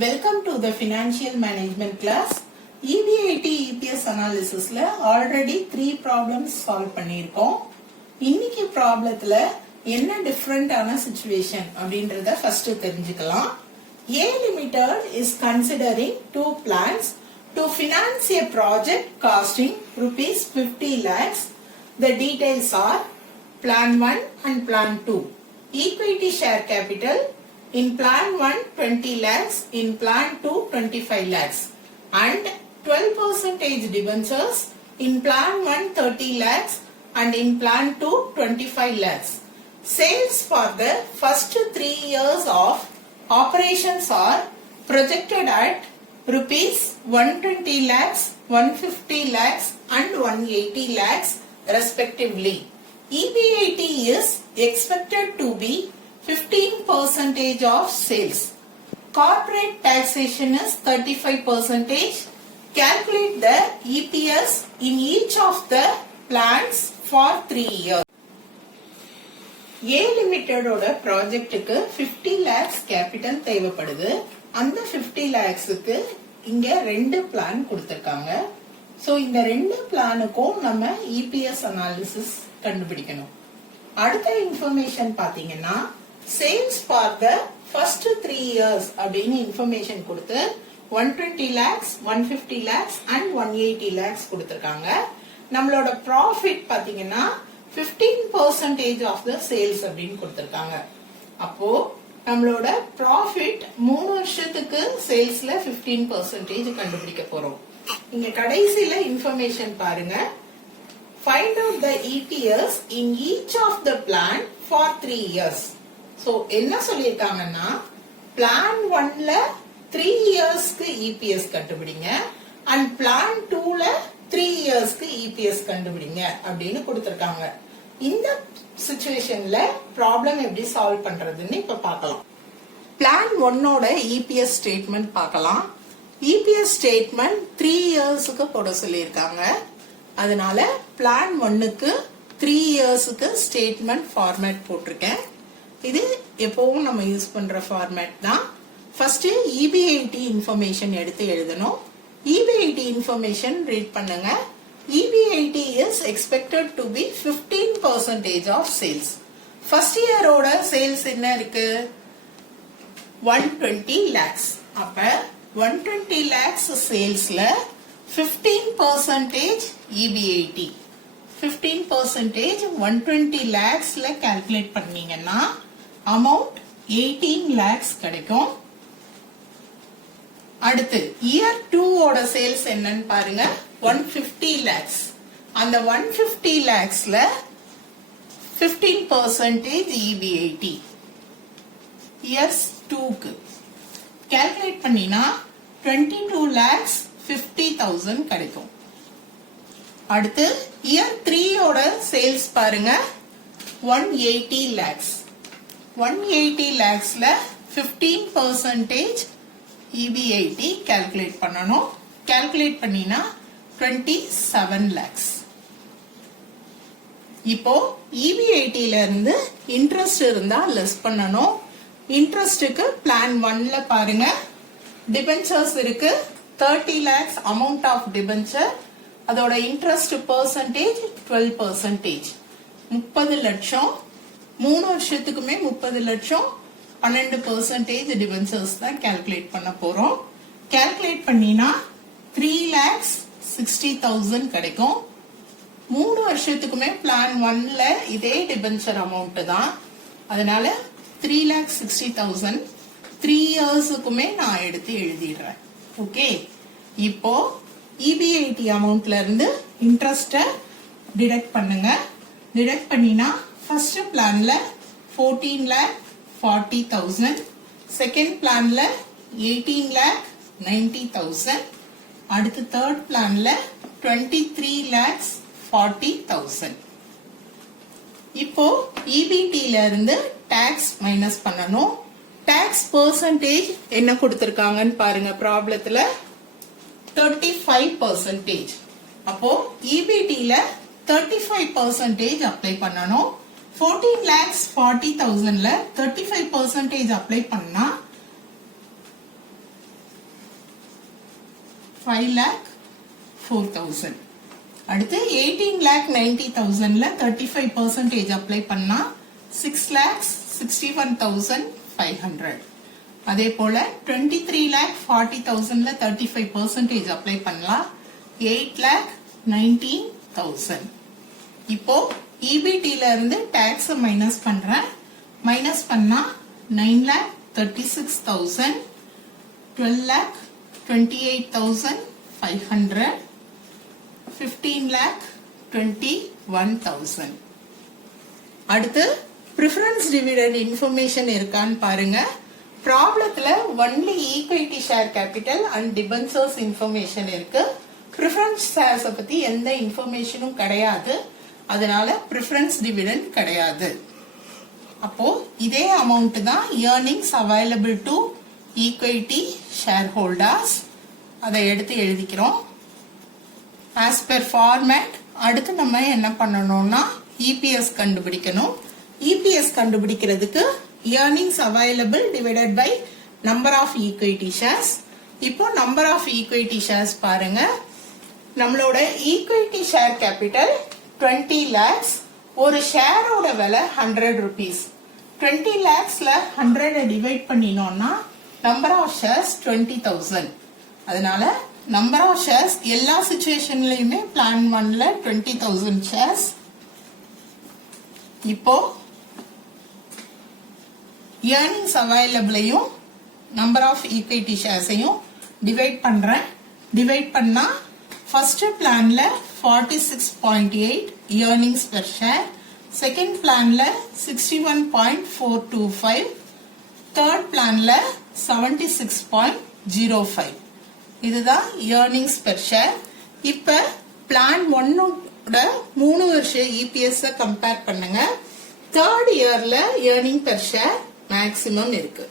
Welcome to the financial management class. EBIT EPS analysis ல already 3 problems solve பண்ணிருக்கோம். இன்னைக்கு ப்ராப்ளத்துல என்ன டிஃபரண்ட் ஆன situation அப்படின்றத ஃபர்ஸ்ட் தெரிஞ்சுக்கலாம். A Limited is considering two plans to finance a project costing rupees 50 lakhs. The details are plan 1 and plan 2. Equity share capital in plan 1 20 lakhs, in plan 2 25 lakhs, and 12% debentures in plan 1 30 lakhs and in plan 2 25 lakhs. Sales for the first 3 years of operations are projected at rupees 120 lakhs, 150 lakhs and 180 lakhs respectively. EBIT is expected to be 15% of sales. Corporate taxation is 35%. Calculate the EPS in each of the plans for 3 years. A Limited ஓட ப்ராஜெக்ட்டுக்கு 50 lakhs capital தேவைப்படுது. அந்த 50 lakhsக்கு இங்க ரெண்டு plan கொடுத்திருக்காங்க. So இந்த ரெண்டு பிளானுக்கும் நம்ம EPS analysis கண்டுபிடிக்கணும். அடுத்த இன்ஃபர்மேஷன் பாத்தீங்கன்னா sales for the first 3 years அப்படின்னு இன்ஃபர்மேஷன் கொடுத்து 120 lakhs, 150 lakhs and 180 lakhs கொடுத்திருக்காங்க. நம்மளோட ப்ராஃபிட் பாத்தீங்கன்னா 15% ஆஃப் த சேல்ஸ் அப்படின்னு கொடுத்திருக்காங்க. அப்போ நம்மளோட ப்ராஃபிட் 3 வருஷத்துக்கு சேல்ஸ்ல 15% கண்டுபிடிக்க போறோம். இங்க கடைசியில இன்ஃபர்மேஷன் பாருங்க. Find out the EPS in each of the plan for 3 years. So என்ன சொல்லிருக்காங்கன்னா plan 1ல 3 yearsக்கு EPS கண்டுபிடிங்க and plan 2ல 3 yearsக்கு EPS கண்டுபிடிங்க அப்படின்னு கொடுத்திருக்காங்க. இந்த சிச்சுவேஷன்ல ப்ராப்ளம் எப்படி சால்வ் பண்றதுன்னு இப்ப பார்க்கலாம். plan 1ஓட EPS ஸ்டேட்மெண்ட் பார்க்கலாம். EPS ஸ்டேட்மெண்ட் 3 இயர்ஸ்க்கு போட சொல்லியிருக்காங்க. அதனால பிளான் 1க்கு 3 இயர்ஸ்க்கு ஸ்டேட்மெண்ட் ஃபார்மேட் போட்டிருக்கேன். இது எப்பவும் நம்ம யூஸ் பண்ற ஃபார்மேட் தான். ஃபர்ஸ்ட் EBIT இன்ஃபர்மேஷன் எடுத்து எழுதணும். EBIT இன்ஃபர்மேஷன் ரீட் பண்ணுங்க. EBIT is expected to be 15% of sales. First இயரோட சேல்ஸ் என்ன இருக்கு? 120 lakhs. அப்ப 120 lakhs சேல்ஸ்ல 15% EBIT 15% 120 lakhsல கால்குலேட் பண்ணீங்கன்னா அமௌண்ட் 18 lakhs கிடைக்கும். அடுத்து இயர் 2 ஓட சேல்ஸ் என்னன்னு பாருங்க. 150 lakhs. அந்த 150 lakhsல 15% EBIT இயர்ஸ் 2க்கு கால்குலேட் பண்ணினா 22 lakhs 50,000 கிடைக்கும். அடுத்து இயர் 3 ஓட சேல்ஸ் பாருங்க. 180 lakhs. 180 lakhsல 15% EBIT கால்குலேட் பண்ணணும். கால்குலேட் பண்ணினா 27 lakhs. இப்போ EBITல இருந்து இன்ட்ரெஸ்ட் இருந்தா லெஸ் பண்ணணும். இன்ட்ரெஸ்டுக்கு பிளான் 1ல பாருங்க. டிபென்ச்சர்ஸ் இருக்கு 30 lakhs amount of debenture. அதோட இன்ட்ரெஸ்ட் பெர்சன்டேஜ் 12%. 30 லட்சம் 3 வருஷத்துக்குமே 30 லட்சம் 12% டிபென்ச்சர்ஸ் தான் கால்குலேட் பண்ண போறோம். கால்குலேட் பண்ணினா 3,60,000 கிடைக்கும். 3 வருஷத்துக்குமே பிளான் 1ல இதே டிபென்ச்சர் அமௌண்ட் தான். அதனால 3,60,000 3 இயர்ஸுக்குமே நான் எடுத்து எழுதிடுறேன். ஓகே, இப்போ EBIT அமௌண்ட்ல இருந்து இன்ட்ரெஸ்ட டிடக்ட் பண்ணுங்க. டிடக்ட் பண்ணினா ஃபர்ஸ்ட் பிளான்ல 14,40,000, செகண்ட் பிளான்ல 18,90,000, அடுத்து தேர்ட் பிளான்ல 23,40,000. இப்போ EBTல இருந்து டாக்ஸ் மைனஸ் பண்ணணும். டாக்ஸ் பெர்சன்டேஜ் என்ன கொடுத்திருக்காங்கன்னு பாருங்க. ப்ராப்ளத்துல 35%. அப்போ EBTல 35% அப்ளை பண்ணணும். 14,40,000ல 35% அப்ளை பண்ணா 5 lakh 4,000. அடுத்து 18 lakh 90,000ல 35% அப்ளை பண்ணா 6 lakhs 61,500. அதே போல 23 lakh 40,000ல 35% அப்ளை பண்ணலாம் 8 lakh 19,000. இப்போ EBT ல இருந்து டாக்ஸ் மைனஸ் பண்றேன். மைனஸ் பண்ணா 9 lakh 36,000, 12 lakh 28,500, 15 lakh 21,000. அடுத்து preference dividend information இருக்கான்னு பாருங்க. ப்ராப்ளத்துல only equity share capital and debentures information இருக்கு. preference shares பத்தி எந்த இன்ஃபர்மேஷனும் கிடையாது. அதனால preference dividend கிடையாது. அப்போ இதே அமௌண்ட் தான் earnings available to equity shareholders. அதை எடுத்து எழுதிக்கிறோம். as per format. அடுத்து நம்ம என்ன பண்ணணும்னா EPS கண்டுபிடிக்கணும். EPS கண்டுபிடிக்கிறதுக்கு earnings available divided by number of equity shares. இப்போ number of equity shares பாருங்க. நம்மளோட equity share capital 20 lakhs. ஒரு ஷேரோட விலை 100 rupees. 20 lakhsல 100 டிவைட் பண்ணினோம்னா number of shares 20,000. அதனால number of shares எல்லா சிச்சுவேஷன்லயுமே பிளான் 1ல 20,000 shares. இப்போ earnings availableயும் number of equity sharesையும் டிவைட் பண்றேன். டிவைட் பண்ணா ஃபர்ஸ்ட் பிளான்ல 46.8 earnings per share, second planல 61.425, third planல 76.05. இதுதான் earnings per share. இப்ப பிளான் 1ஓட 3 வருஷ EPS கம்பேர் பண்ணுங்க. third yearல earning per share maximum இருக்கு.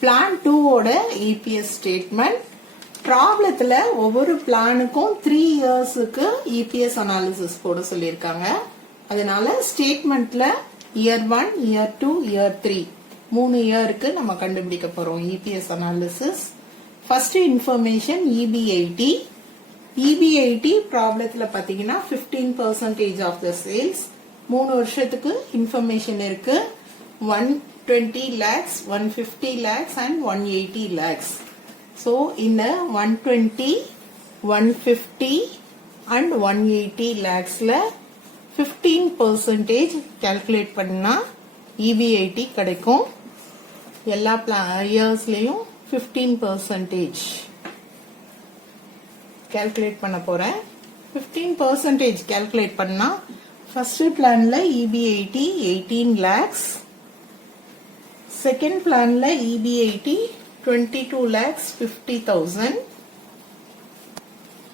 பிளான் 2ஓட EPS ஸ்டேட்மெண்ட். ப்ராப்ளத்துல ஒவ்வொரு பிளானுக்கும் 3 இயர்ஸுக்கு EPS அனாலிசிஸ் போட சொல்லியிருக்காங்க. அதனால ஸ்டேட்மெண்ட்ல இயர் 1, இயர் 2, இயர் 3 3 இயருக்கு நம்ம கண்டுபிடிக்க போறோம் EPS analysis. First information EBIT. EBIT ப்ராப்ளத்துல பாத்தீங்கன்னா 15% ஆஃப் த சேல்ஸ். 3 வருஷத்துக்கு இன்ஃபர்மேஷன் இருக்கு. 120 lakhs, 150 lakhs and 180 lakhs. So in 120, 150 and 180 lakhs ல 15% calculate பண்ணா EBIT கிடைக்கும். எல்லா இயர்ஸ்லயும் 15% calculate பண்ண போறேன். 15% calculate பண்ணா first planல EBIT 18 lakhs, second planல EBIT 22 lakhs 50,000,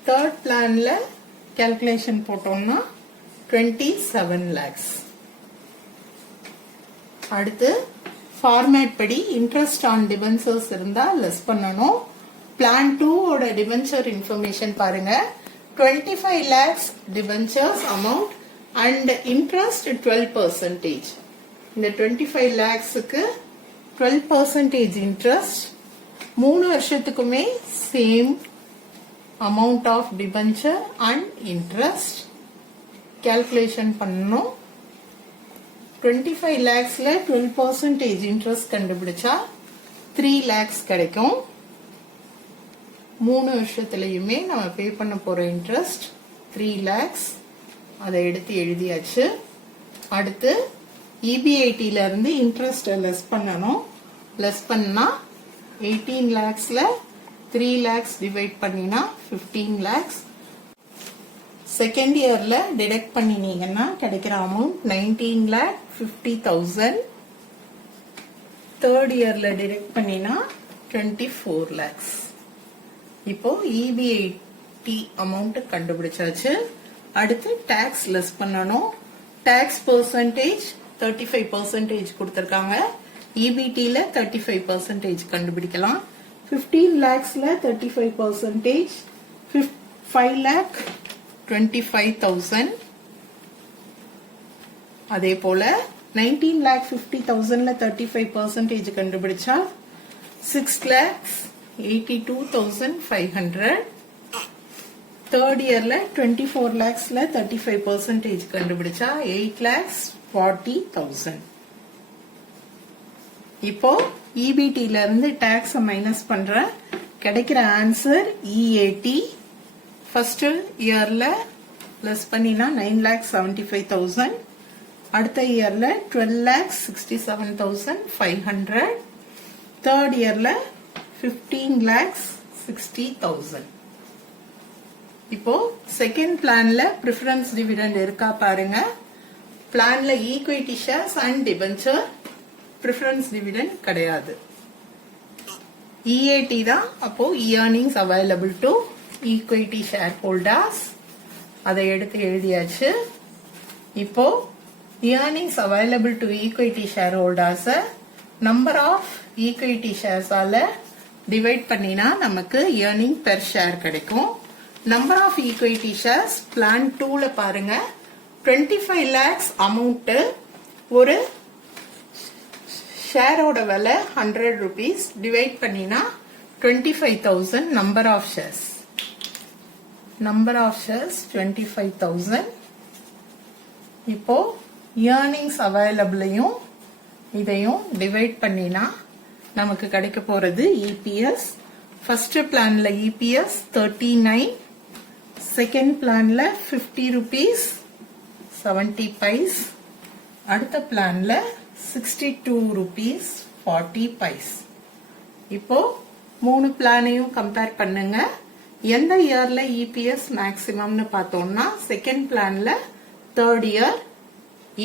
third planல calculation போட்டோம்னா 27 lakhs. அடுத்து ஃபார்மேட் படி இன்ட்ரெஸ்ட் ஆன் டிபென்ச்சர்ஸ் இருந்தா லெஸ் பண்ணணும். பிளான் 2 ஓட டிபென்ச்சர் இன்ஃபர்மேஷன் பாருங்க. 25 lakhs debentures amount and interest 12%. இந்த 25 lakhsக்கு 12% இன்ட்ரெஸ்ட். 3 வருஷத்துக்குமே same amount of debenture and interest calculation பண்ணணும். 25 lakhsல 12% இன்ட்ரெஸ்ட் கண்டுபிடிச்சா 3 lakhs கிடைக்கும். 3 வருஷத்துலயுமே நம்ம பே பண்ண போற இன்ட்ரெஸ்ட் 3 lakhs. அதை எடுத்து எழுதியாச்சு. அடுத்து EBITல இருந்து இன்ட்ரெஸ்ட் லெஸ் பண்ணணும். லெஸ் பண்ணா 18 lakhsல 3 lakhs டிவைட் பண்ணினா 15 lakhs. செகண்ட் இயர்ல டிடக்ட் பண்ணினீங்கன்னா கிடைக்கிற அமௌண்ட் 19,50,000. தேர்ட் இயர்ல டிடக்ட் பண்ணினா 24 lakhs. இப்போ EBIT அமௌண்ட் கண்டுபிடிச்சாச்சு. அடுத்து டாக்ஸ் லெஸ் பண்ணணும். டாக்ஸ் பெர்சன்டேஜ் 35% கொடுத்திருக்காங்க. EBTல 35% கண்டுபிடிக்கலாம். 15 lakhsல 35%, 5,25,000. அதே போல 19,50,000ல 35% கண்டுபிடிச்சா 6 lakhs 82,500. Third yearல 24 lakhsல 35% கண்டுபிடிச்சா 8,40,000. இப்போ EBT ல இருந்து tax மைனஸ் பண்ற கிடைக்கிற ஆன்சர் EAT. ஃபர்ஸ்ட் இயர்ல பிளஸ் பண்ணினா 9,75,000. அடுத்த இயர்ல 12,67,500. தேர்ட் இயர்ல 15,60,000. இப்போ செகண்ட் பிளான்ல பிரிஃபரன்ஸ் டிவிடெண்ட் இருக்கா பாருங்க. பிளான்ல equity shares and debenture, preference dividend கிடையாது. EAT தான். அப்போ earnings available to equity shareholders, அதை எடுத்து எழுதியாச்சு. இப்போ earnings available to equity shareholders number of equity shares ஆல டிவைட் பண்ணினா நமக்கு earning per share கிடைக்கும். Number of equity shares plan 2ல பாருங்க. 25 lakhs அமௌண்ட், ஒரு ஷேரோட விலை 100 rupees, டிவைட் பண்ணினா 25,000 number of shares. Number of shares 25,000. இப்போ earnings அவைலபிளையும் இதையும் டிவைட் பண்ணினா நமக்கு கிடைக்க போறது EPS. ஃபர்ஸ்ட் பிளான்ல EPS 39, செகண்ட் பிளான்ல 50 rupees 70 paise, அடுத்த பிளான்ல 62 rupees 40 paise. இப்போ மூணு பிளானையும் கம்பேர் பண்ணுங்க. எந்த இயர்ல EPS மேக்ஸிமம்னு பார்த்தோம்னா செகண்ட் பிளான்ல தேர்ட் இயர்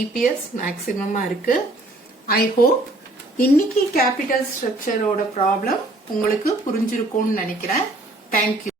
EPS மேக்ஸிமமா இருக்கு. ஐ ஹோப் இன்னைக்கு கேபிட்டல் ஸ்ட்ரக்சரோட ப்ராப்ளம் உங்களுக்கு புரிஞ்சிருக்கும்னு நினைக்கிறேன். தேங்க்யூ.